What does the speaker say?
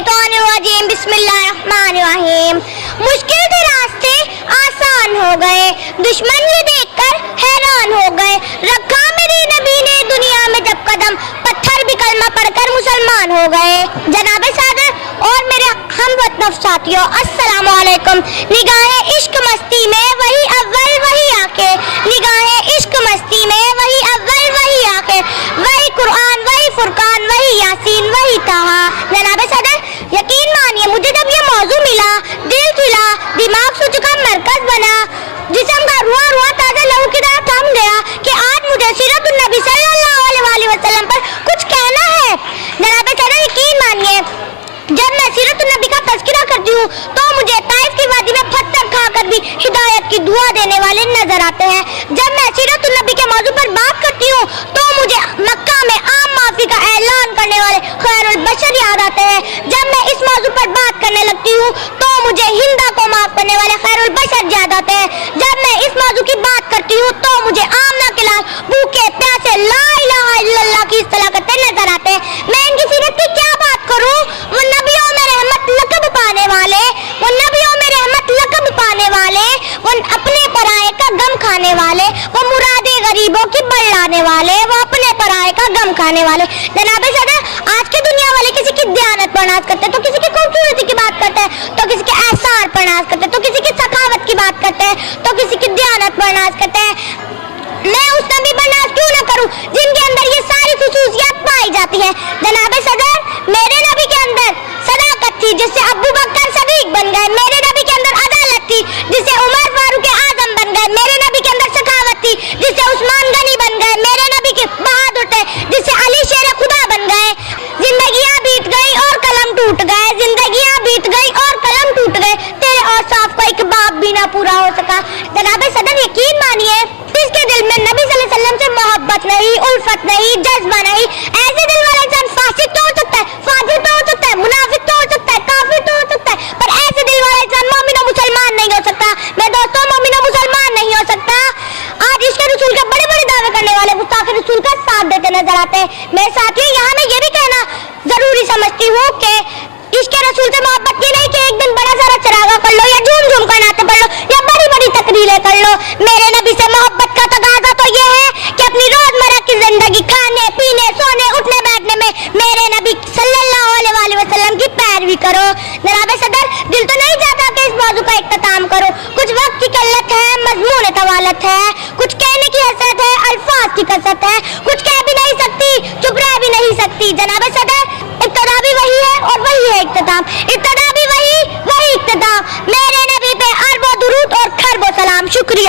शैतानिर्रजीम बिस्मिल्लाहिर्रहमानिर्रहीम। मुश्किल के रास्ते आसान हो गए, दुश्मन ये देखकर हैरान हो गए। रखा मेरे नबी ने दुनिया में जब कदम, पत्थर भी कलमा पढ़कर मुसलमान हो गए। जनाबे सादर और मेरे हमवतन साथियों, अस्सलामु अलैकुम। निगाहें इश्क मस्ती में वही अव्वल वही आके, निगाहें इश्क मस्ती में वही अव्वल वही आके, वही कुरान वही फुरकान वही यासीन वही ताहा। जनाबे सदर, यकीन मानिए मुझे जब ये मौजू मिला, दिल खिला, दिमाग सोच का मरकज बना, जिस्म का रुआ रुआ ताजा लहू की तरह थम गया कि आज मुझे सीरतुन नबी सल्लल्लाहु अलैहि वसल्लम पर कुछ कहना है। जनाबे सदर, यकीन मानिए जब मैं सीरतुन नबी का तज़किरा करती हूँ तो मुझे ताइफ की वादी में पत्थर खाकर भी हिदायत की दुआ देने वाले नजर आते हैं। जब मैं सीरतुन नबी के मौजू पर बात करती हूँ तो मुझे मक्का में आम माफी का ऐलान करने वाले खैरुल बशर याद आते हैं। जब मैं इस मौजू पर बात करने लगती हूँ तो मुझे हिंदा को माफ करने वाले खैरुल बशर याद आते हैं। जब मैं इस मौजू की बात करती हूँ तो मुझे आमना के लाल भूखे प्यासे ला इलाहा इल्लल्लाह की इस्तला करते नजर आते हैं। मैं इनकी सीरत की क्या बात करूँ? वो नबियों में रहमत लक़ब पाने वाले, वो नबियों में रहमत लक़ब पाने वाले, वो अपने पराये का गम खाने वाले, वो मुरादे गरीबों की बढ़ाने वाले, वो अपने पराये का गम खाने वाले। जनाबे सदर, आज की दुनिया वाले किसी की दयानत पर नाज करते हैं तो किसी की खूबसूरती की बात करते हैं, तो किसी के एहसार पर नाज करते हैं, तो किसी की सखावत की बात करते हैं, तो किसी की दयानत पर नाज करते हैं। मैं उस नबी पर नाज क्यों न करूं जिनके अंदर ये सारी खुसूसियात पाई जाती है। जनाबे सदर, मेरे नबी के अंदर सदाकत थी जिससे अबू बकर सदीक बन गए। मेरे नबी के अंदर अदालत थी जिससे उमर फारूक आजम बन गए। मेरे नबी के अंदर सखावत थी जिससे उस्मान गनी बन गए। मेरे नबी के बहादुर थे जिससे अली शेर खुदा बन गए। जिंदगियां बीत गई और कलम टूट गए, जिंदगियां बीत गई और कलम टूट गए। तेरे और साफ का एक बाप भी ना पूरा हो सका। जनाबे सदर, यकीन मानिए जिसके दिल में नबी सल्लल्लाहु अलैहि वसल्लम से मोहब्बत नहीं, उल्फत नहीं, जज्बा नहीं, ऐसे दिल वाला इंसान फासिक तो हो सकता है, फाजिल तो हो सकता है, मुनाफिक तो हो सकता है, काफिर तो हो सकता है, पर ऐसे दिल वाला इंसान मोमिन और मुसलमान नहीं हो सकता। मैं दोस्तों, मोमिन और मुसलमान नहीं हो सकता। आज इसके रसूल के बड़े बड़े दावे करने वाले गुस्ताख रसूल का साथ देते नजर आते हैं। मेरे साथियों, यहाँ मैं ये भी कहना जरूरी समझती हूँ कि इसके रसूल से मोहब्बत ये नहीं कि एक दिन बड़ा सारा चरागा कर लो या झूम झूम कर नाते पढ़ लो या बड़ी बड़ी तकरीरें कर लो। मेरे नबी से मोहब्बत का तकाजा तो ये है कि अपनी रोजमर्रा की जिंदगी, खाने पीने सोने उठने बैठने में मेरे नबी सल्लल्लाहु अलैहि वसल्लम की पैरवी करो। जनाबे सदर, दिल तो नहीं चाहता कि इस मौजू का इख्तिताम करो। कुछ वक्त की किल्लत है, मजमून तवालत है, कुछ कहने की हसरत है, अल्फाज की कसरत है, कुछ कह भी नहीं सकती, चुप रह भी नहीं सकती। जनाबे सदर, इब्तिदा भी वही है और वही है इख्तिताम।